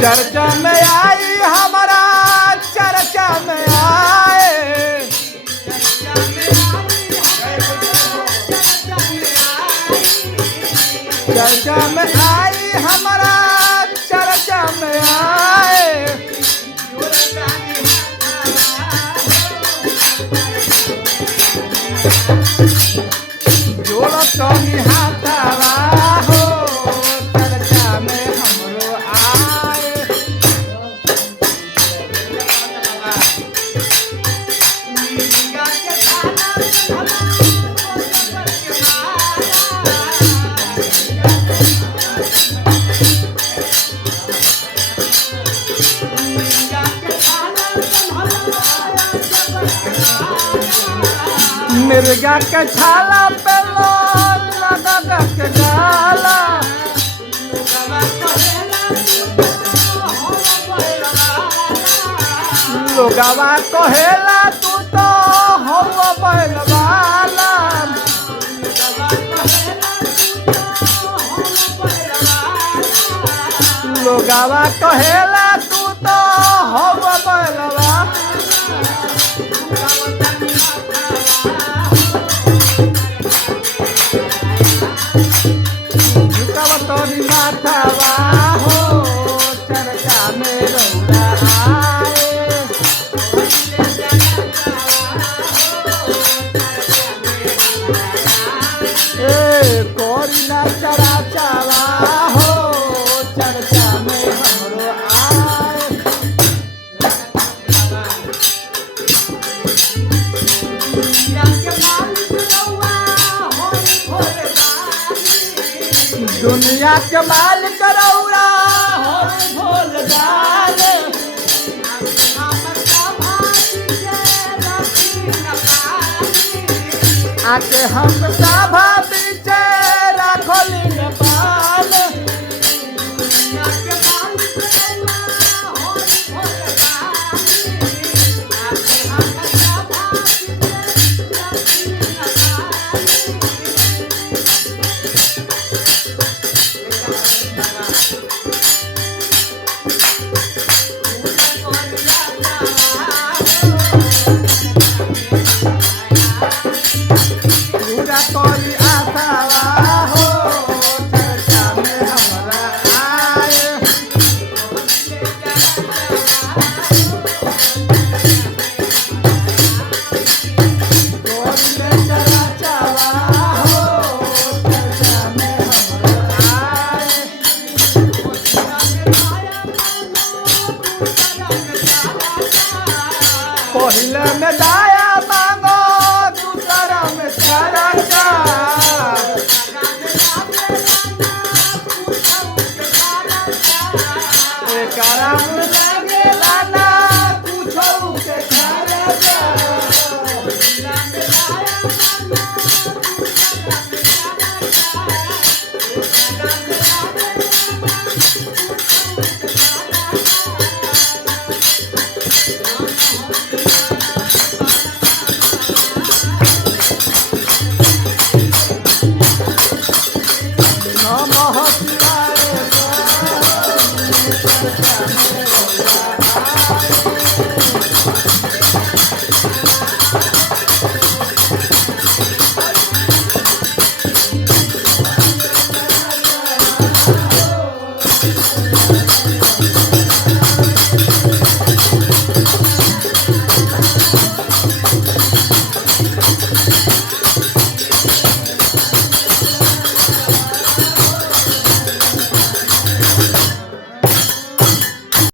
चर्चा में आई हमारा चर्चा में आए चर्चा में आई हमारा चर्चा में आए जोड़ तो निहातावा हो चर्चा में हमरो आए मिर्गा के छाला पे लगा के गाला लोगवा कहेला तू तो हवा बैलवाला लोगवा कहेला तू तो हवा बैलवाला तोरी माथावा हो चर्चा में रौदा आए कोरी ना चरा चावा हो चर्चा में हमरो आए दुनिया के मालिक रौरा हो भोल जाल आके हम सभा बीचे राखोली नेपाल पूरा तोरी आशावा हो चर्चा में हमरा आए तोरी ले चरा चावा हो चर्चा में हमरा आए पहले में दाया मांगो दूसरा में चरचा एकरा में लगे लाना कुछो के खर्चा नमः शिवाय चर्चा में रौदा आए